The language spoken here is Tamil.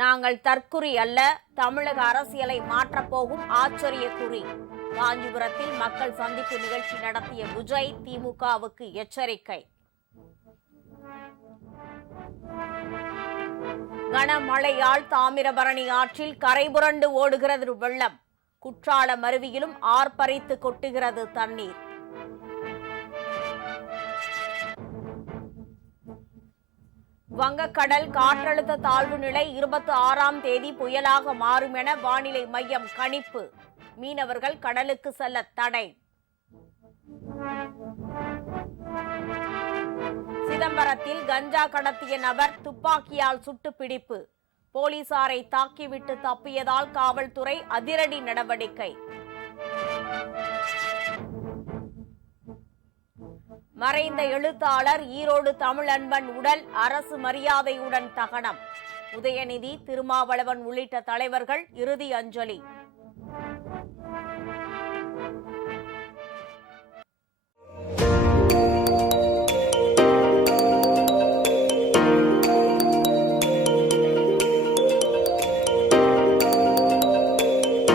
நாங்கள் தற்குறி அல்ல, தமிழக அரசியலை மாற்றப்போகும் ஆச்சரிய குறி. காஞ்சிபுரத்தில் மக்கள் சந்திப்பு நிகழ்ச்சி நடத்திய விஜய் திமுகவுக்கு எச்சரிக்கை. கனமழையால் தாமிரபரணி ஆற்றில் கரைபுரண்டு ஓடுகிறது வெள்ளம். குற்றாலம் அருவியிலும் ஆர்ப்பரித்து கொட்டுகிறது தண்ணீர். வங்கக்கடல் காற்றழுத்த தாழ்வு நிலை 26ஆம் தேதி புயலாக மாறும் என வானிலை மையம் கணிப்பு. மீனவர்கள் கடலுக்கு செல்ல தடை. சிதம்பரத்தில் கஞ்சா கடத்திய நபர் துப்பாக்கியால் சுட்டு பிடிப்பு. போலீசாரை தாக்கிவிட்டு தப்பியதால் காவல்துறை அதிரடி நடவடிக்கை. மறைந்த எழுத்தாளர் ஈரோடு தமிழன்பன் உடல் அரசு மரியாதையுடன் தகனம். உதயநிதி, திருமாவளவன் உள்ளிட்ட தலைவர்கள் இறுதி அஞ்சலி.